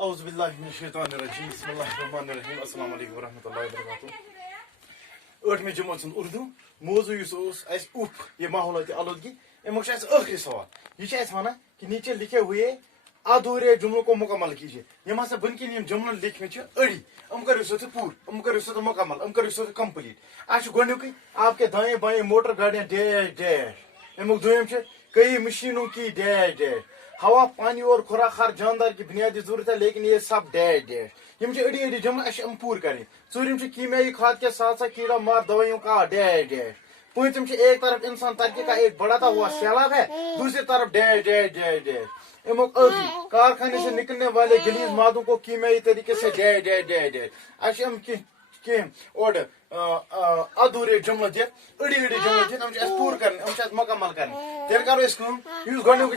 اعوذ باللہ من الشیطان الرجیم بسم اللہ الرحمن الرحیم السلام علیکم ورحمۃ اللہ وبرکاتہ 8ویں جماعت سن اردو موضوع اس اوپ یہ ماحولیاتی آلودگی امیک آخری سوال یہ ونان کہ نیچے لکھے ہوئے ادھورے جملوں کو مکمل کیجیے یم ہسا بن کن جملہ لکھمت اڑی کرو سا پور کرو سا مکمل کرو سا کمپلیٹ اچھا گۄڈنیُکُے آپ کے دائیں بائیں موٹر گاڑیاں ڈیش ڈیش امیک دویم کئی مشینوں کی ڈیش ڈیش ہوا پانی اور خوراک ہر جاندار کی بنیادی ضرورت ہے لیکن یہ سب ڈیش ڈیش یم اڑی اڑی جملہ ام پور کریں ژوٗرِم کیمیائی کھاد کے ساتھ ساتھ کیڑا مار دوائیوں کا ڈیش ڈیش پانچم ایک طرف انسان ترقی کا ایک بڑھتا ہوا سیلاب ہے دوسری طرف ڈیش ڈیش ڈیش ڈیش امیک کارخانے سے نکلنے والے گلیز مادوں کو کیمیائی طریقے سے ڈیش ڈیش ڈیش ڈیش اچھا اور ادھورے جملہ دِتھ اڑی اڑی جملہ دِتھ پور کرنے مکمل کرنے تیل کرو اس گۄڈنیُک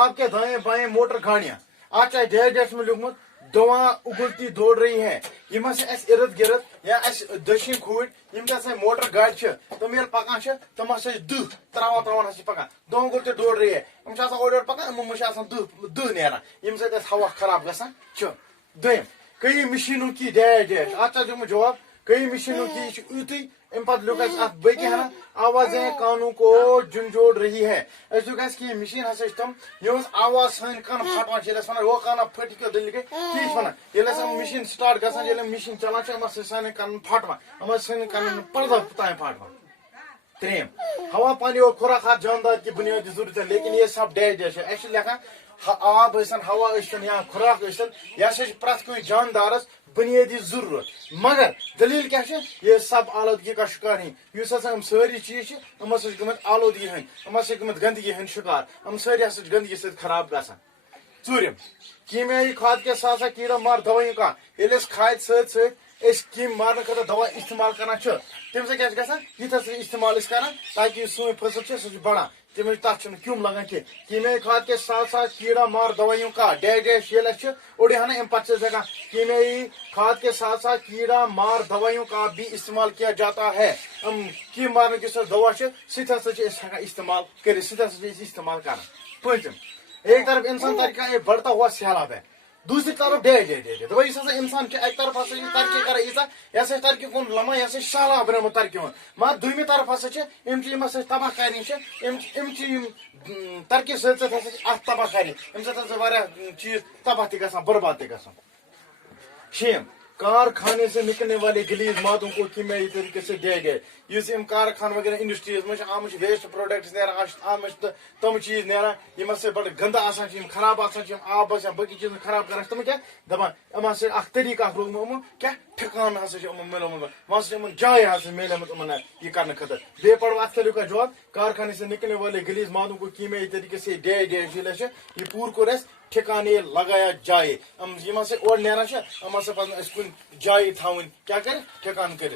آپ کے دائیں بائیں موٹر گاڑیاں اتھ ڈیش ڈیش میں لکھمت دواں اگلتی دوڑ رہی ہیں یم ارد گرد یا دشین کھوڑ یم موٹر گاڑی تم یل پکان تم دہ تراوان تراوان پکان دو اگلتی دوڑ رہی ہے ہم اور پکان دہ نیران یم سۭتۍ ہوا خراب گژھان دوٚیِم کئی مشینوں کی ڈیش ڈیش اتھ جواب کئی مشینوں کی یتھی ام پتہ لوگ ات بکی ہنا آوازیں کانوں کو جھنجھوڑ رہی ہے اس لوگ کہ مشین ہسا تم یہ آواز سن کان پھٹوان چھ ونان وہ کانا پھٹ کیو دل کے ٹھیک ونان یل مشین سٹارٹ گژھان یل مشین چلان چھ سن کان پھٹوان سن کان پردہ تام پھٹوان تریم ہوا پانی اور خوراک ہر جاندار کی بنیادی ضرورت ہے لیکن یہ سب ڈیش ڈیش ہے اس لکھان آب ٲسِن ہوا ٲسِن یا خوراک ٲسِن یہ ہسا پرٛٮ۪تھ کُنہِ جاندارس بنیادی ضرورت مگر دلیل کیا یہ سب آلودگی کا شکار ہیں اس ساری چیز ہم گمت آلودگی ہند ہم گمت گندگی ہند شکار ہم ساری ہسا گندگی ست خراب گژھان ژوٗرِم کیمیائی کھاد کے ساتھ ساتھ کیڑا مار دوائیوں کا ییٚلہِ أسۍ کھادِ سۭتۍ سۭتۍ کیم مارنے خٲطرٕ دوا استعمال کران تمہِ سۭتۍ کیٛاہ چھُ گژھان ییٖتیاہ استعمال أسۍ کران تاکہ سون فصل سُہ چھُ بڑان تم تک کیوم لگان کی کیمیائی کھاد کے ساتھ ساتھ کیڑا مار دوائیوں کا ڈیش ڈیش یل اوڑی ہنا ام پتہ ہیکان کیمیائی کھاد کے ساتھ ساتھ کیڑا مار دوائیوں کا بھی استعمال کیا جاتا ہے کیم مارنے کے ساتھ دوا سہ ہیکان استعمال کر استعمال کران پانچم ایک طرف انسان ترقی کا ایک بڑھتا ہوا سیلاب ہے دوسری طرف ڈیش ڈیش ڈیش دپان اس انسان ایک طرف ہسا ترقی کران ییژا یہ ترقی کن لمان یہ سہلاب بنیومت ترقی ہند مگر دویمہِ طرف ہسا یم تباہ کرنی ترقی ست ات تباہ کرنی ام سۭتۍ چیز تباہ تہ گژھان برباد تہ گژھان شیم کارخانے سے نکلنے والے گلیز مادوں کو کیمیائی طریقے سے ڈیش ڈیش اس کارخان وغیرہ انڈسٹریز مجھ آمت ویسٹ پروڈکٹس نیران آمت تم چیز نیران یم بڑ گندہ آسان خراب آسان آب باقی چیز خراب کران تم کیا دپان ام طریقہ روزمت کیا ٹھکان ہسا میلمت وہاں جائے ہسا میلمت یہ کرنے خاطر بے پڑو ات کلو کا جواب کارخانے سے نکلنے والے گلیز مادوں کو کیمیائی طریقے سے ڈیش ڈیش یہ پور کور ٹھکانے لگایا جائے اور نیران ہم پہ کن جائے تھوین کیا کر ٹھکان کر